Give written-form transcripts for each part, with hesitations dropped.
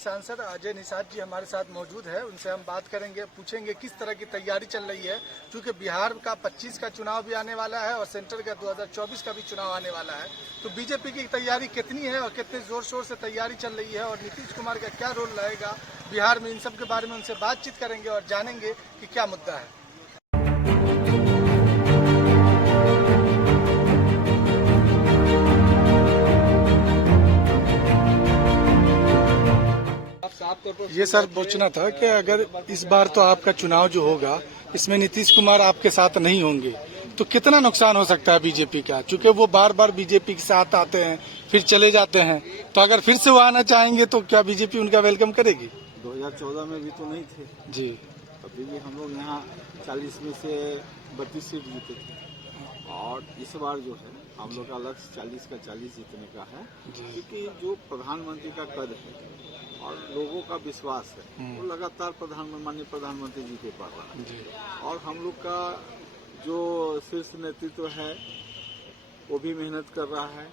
सांसद अजय निषाद जी हमारे साथ मौजूद है, उनसे हम बात करेंगे, पूछेंगे किस तरह की तैयारी चल रही है, क्योंकि बिहार का 25 का चुनाव भी आने वाला है और सेंटर का 2024 का भी चुनाव आने वाला है। तो बीजेपी की तैयारी कितनी है और कितने जोर शोर से तैयारी चल रही है और नीतीश कुमार का क्या रोल रहेगा बिहार में, इन सब के बारे में उनसे बातचीत करेंगे और जानेंगे कि क्या मुद्दा है। ये सर पूछना था कि अगर इस बार तो आपका चुनाव जो होगा इसमें नीतीश कुमार आपके साथ नहीं होंगे तो कितना नुकसान हो सकता है बीजेपी का, क्योंकि वो बार बार बीजेपी के साथ आते हैं फिर चले जाते हैं, तो अगर फिर से वो आना चाहेंगे तो क्या बीजेपी उनका वेलकम करेगी? 2014 में भी तो नहीं थे जी, अभी भी हम लोग यहाँ 40 में से 32 सीट जीते थे और इस बार जो है हम लोग का लक्ष्य 40 का 40 जीतने का है, क्योंकि जो प्रधानमंत्री का कद है और लोगों का विश्वास है वो लगातार माननीय प्रधानमंत्री जी के पास रहा है और हम लोग का जो शीर्ष नेतृत्व है वो भी मेहनत कर रहा है।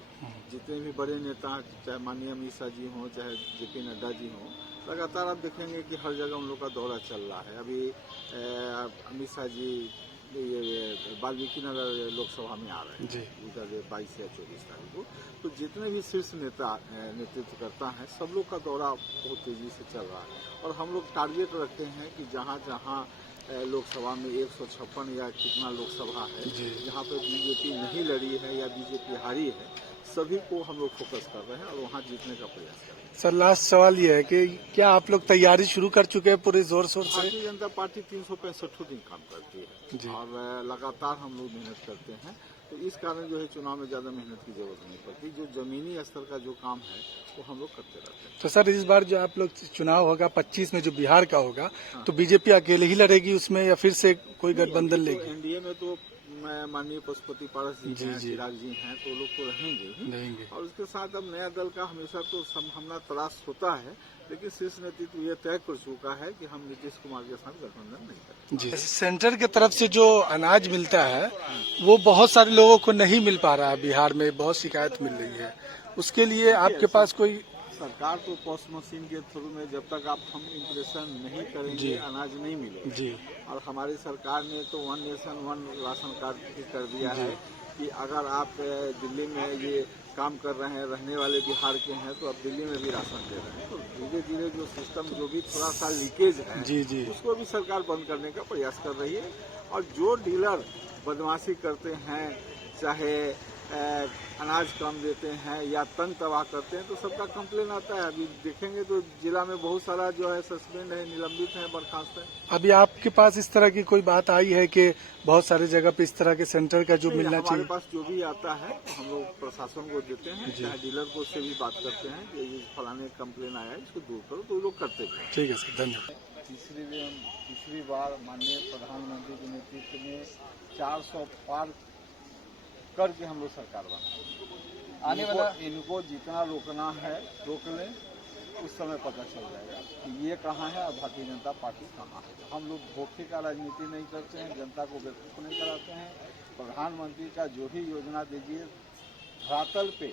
जितने भी बड़े नेता चाहे माननीय अमित शाह जी हों चाहे जेपी नड्डा जी हों, लगातार आप देखेंगे कि हर जगह उन लोग का दौरा चल रहा है। अभी अमित शाह जी ये वाल्मीकि नगर लोकसभा में आ रहे हैं इधर 22 या 24 तारीख को। तो जितने भी शीर्ष नेता नेतृत्व करता है सब लोग का दौरा बहुत तेजी से चल रहा है और हम लोग टारगेट रखते हैं कि जहाँ जहाँ लोकसभा में 156 या कितना लोकसभा है जहाँ पर बीजेपी नहीं लड़ी है या बीजेपी हारी है, सभी को हम लोग फोकस कर रहे हैं और वहाँ जीतने का प्रयास कर रहे हैं। सर लास्ट सवाल ये है कि क्या आप लोग तैयारी शुरू कर चुके हैं पूरे जोर शोर से? भारतीय जनता पार्टी 365 दिन काम करती है और लगातार हम लोग मेहनत करते हैं, तो इस कारण जो है चुनाव में ज्यादा मेहनत की जरूरत नहीं पड़ती। जो जमीनी स्तर का जो काम है वो हम लोग करते रहते हैं। तो सर इस बार जो आप लोग चुनाव होगा 25 में जो बिहार का होगा तो बीजेपी अकेले ही लड़ेगी उसमें या फिर से कोई गठबंधन लेगी? एनडीए में तो माननीय पशुपति पारस जी हैं, चिराग जी हैं, तो लोग तो रहेंगे और उसके साथ अब नया दल का हमेशा तो संभावना तलाश होता है, लेकिन शीर्ष नेतृत्व ये तय कर चुका है कि हम नीतीश कुमार के साथ गठबंधन नहीं करेंगे। जी, सेंटर की तरफ से जो अनाज मिलता है वो बहुत सारे लोगों को नहीं मिल पा रहा है, बिहार में बहुत शिकायत मिल रही है, उसके लिए आपके पास कोई? सरकार तो पॉस मशीन के थ्रू में जब तक आप हम इम्प्रेशन नहीं करेंगे अनाज नहीं मिलेगा जी। और हमारी सरकार ने तो 1 नेशन 1 राशन कार्ड कर दिया है कि अगर आप दिल्ली में ये काम कर रहे हैं, रहने वाले बिहार के हैं, तो अब दिल्ली में भी राशन दे रहे हैं। तो धीरे धीरे जो सिस्टम जो भी थोड़ा सा लीकेज है उसको भी सरकार बंद करने का प्रयास कर रही है। और जो डीलर बदमाशी करते हैं, चाहे अनाज कम देते हैं या तंग तबाह करते हैं, तो सबका कंप्लेन आता है। अभी देखेंगे तो जिला में बहुत सारा जो है सस्पेंड है, निलंबित है, बर्खास्त है। अभी आपके पास इस तरह की कोई बात आई है कि बहुत सारी जगह पे इस तरह के सेंटर का जो मिलना चाहिए? हमारे पास जो भी आता है हम लोग प्रशासन को देते हैं, चाहे डीलर को उससे भी बात करते हैं कि ये फलाने कंप्लेन आया है इसको दूर करो, तो लोग करते हैं। ठीक है सर, धन्यवाद। तीसरी बार माननीय प्रधानमंत्री के नेतृत्व में 400 पार करके हम लोग सरकार बना। आने वाला इनको जितना रोकना है रोक लें, उस समय पता चल जाएगा कि ये कहाँ है और भारतीय जनता पार्टी कहाँ है। हम लोग धोखे का राजनीति नहीं करते हैं, जनता को बेवकूफ़ नहीं कराते हैं। प्रधानमंत्री का जो भी योजना दीजिए धरातल पे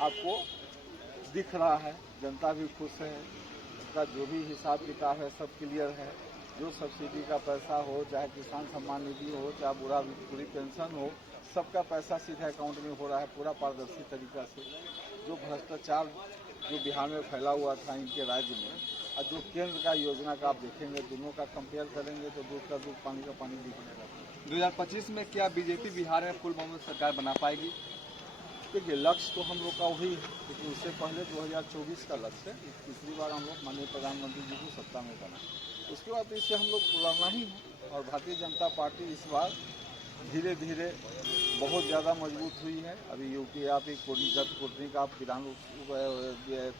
आपको दिख रहा है, जनता भी खुश है, उसका जो भी हिसाब किताब है सब क्लियर है। जो सब्सिडी का पैसा हो, चाहे किसान सम्मान निधि हो, चाहे बुढ़ी पेंशन हो, सबका पैसा सीधा अकाउंट में हो रहा है पूरा पारदर्शी तरीका से। जो भ्रष्टाचार जो बिहार में फैला हुआ था इनके राज्य में और जो केंद्र का योजना का आप देखेंगे, दोनों का कंपेयर करेंगे तो दूध का दूध पानी का पानी दिखने लगता है। 2025 में क्या बीजेपी बिहार में फुल बहुमत सरकार बना पाएगी? देखिए लक्ष्य तो हम लोग का वही है, लेकिन उससे पहले 2024 का लक्ष्य है। तीसरी बार हम लोग माननीय प्रधानमंत्री जी को सत्ता में बना, उसके बाद तो इससे हम लोग लड़ना ही है। और भारतीय जनता पार्टी इस बार धीरे धीरे बहुत ज़्यादा मजबूत हुई है। अभी यूपी आप कोटनी का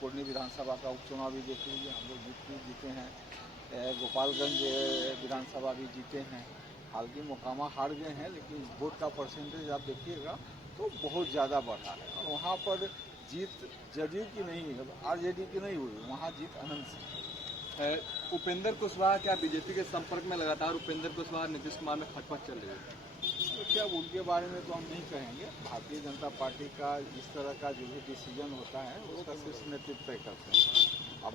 कोटनी विधानसभा का उपचुनाव भी देख लीजिए, हम लोग जीते हैं। गोपालगंज विधानसभा भी जीते हैं। हालांकि मोकामा हार गए हैं, लेकिन वोट का परसेंटेज आप देखिएगा तो बहुत ज़्यादा बढ़ा है। और वहाँ पर जीत जदयू की नहीं है, आरजेडी की नहीं हुई, वहाँ जीत अनंत से। उपेंद्र कुशवाहा क्या बीजेपी के संपर्क में? लगातार उपेंद्र कुशवाहा नीतीश कुमार में खटपट चल रही है। देखिए अब उनके बारे में तो हम नहीं कहेंगे। भारतीय जनता पार्टी का इस तरह का जो भी डिसीजन होता है उसका शीर्ष नेतृत्व तय करते हैं। अब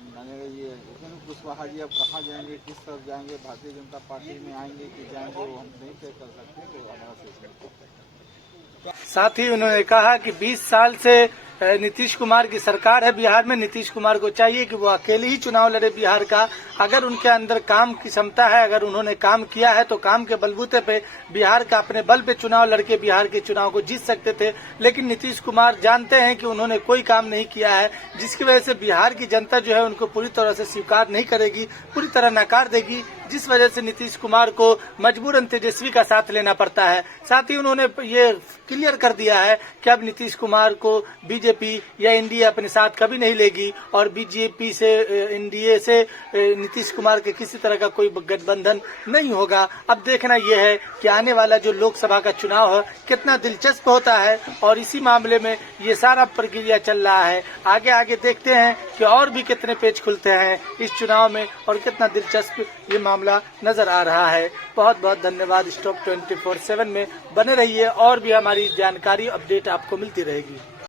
कुशवाहा जी अब कहाँ जाएंगे, किस तरफ जाएंगे, भारतीय जनता पार्टी में आएंगे कि जाएंगे, वो हम नहीं तय कर सकते, वो हमारा फैसला। साथ ही उन्होंने कहा कि 20 साल से नीतीश कुमार की सरकार है बिहार में। नीतीश कुमार को चाहिए कि वो अकेले ही चुनाव लड़े बिहार का। अगर उनके अंदर काम की क्षमता है, अगर उन्होंने काम किया है तो काम के बलबूते पे बिहार का अपने बल पे चुनाव लड़के बिहार के चुनाव को जीत सकते थे। लेकिन नीतीश कुमार जानते हैं कि उन्होंने कोई काम नहीं किया है, जिसकी वजह से बिहार की जनता जो है उनको पूरी तरह से स्वीकार नहीं करेगी, पूरी तरह नकार देगी, जिस वजह से नीतीश कुमार को मजबूरन तेजस्वी का साथ लेना पड़ता है। साथ ही उन्होंने ये क्लियर कर दिया है कि अब नीतीश कुमार को बीजेपी या एनडीए अपने साथ कभी नहीं लेगी और बीजेपी से एनडीए से नीतीश कुमार के किसी तरह का कोई गठबंधन नहीं होगा। अब देखना यह है कि आने वाला जो लोकसभा का चुनाव है कितना दिलचस्प होता है और इसी मामले में ये सारा प्रक्रिया चल रहा है। आगे आगे देखते हैं कि और भी कितने पेज खुलते हैं इस चुनाव में और कितना दिलचस्प ये मामला नजर आ रहा है। बहुत बहुत धन्यवाद। स्टॉप 24/7 में बने रहिए और भी हमारी जानकारी अपडेट आपको मिलती रहेगी।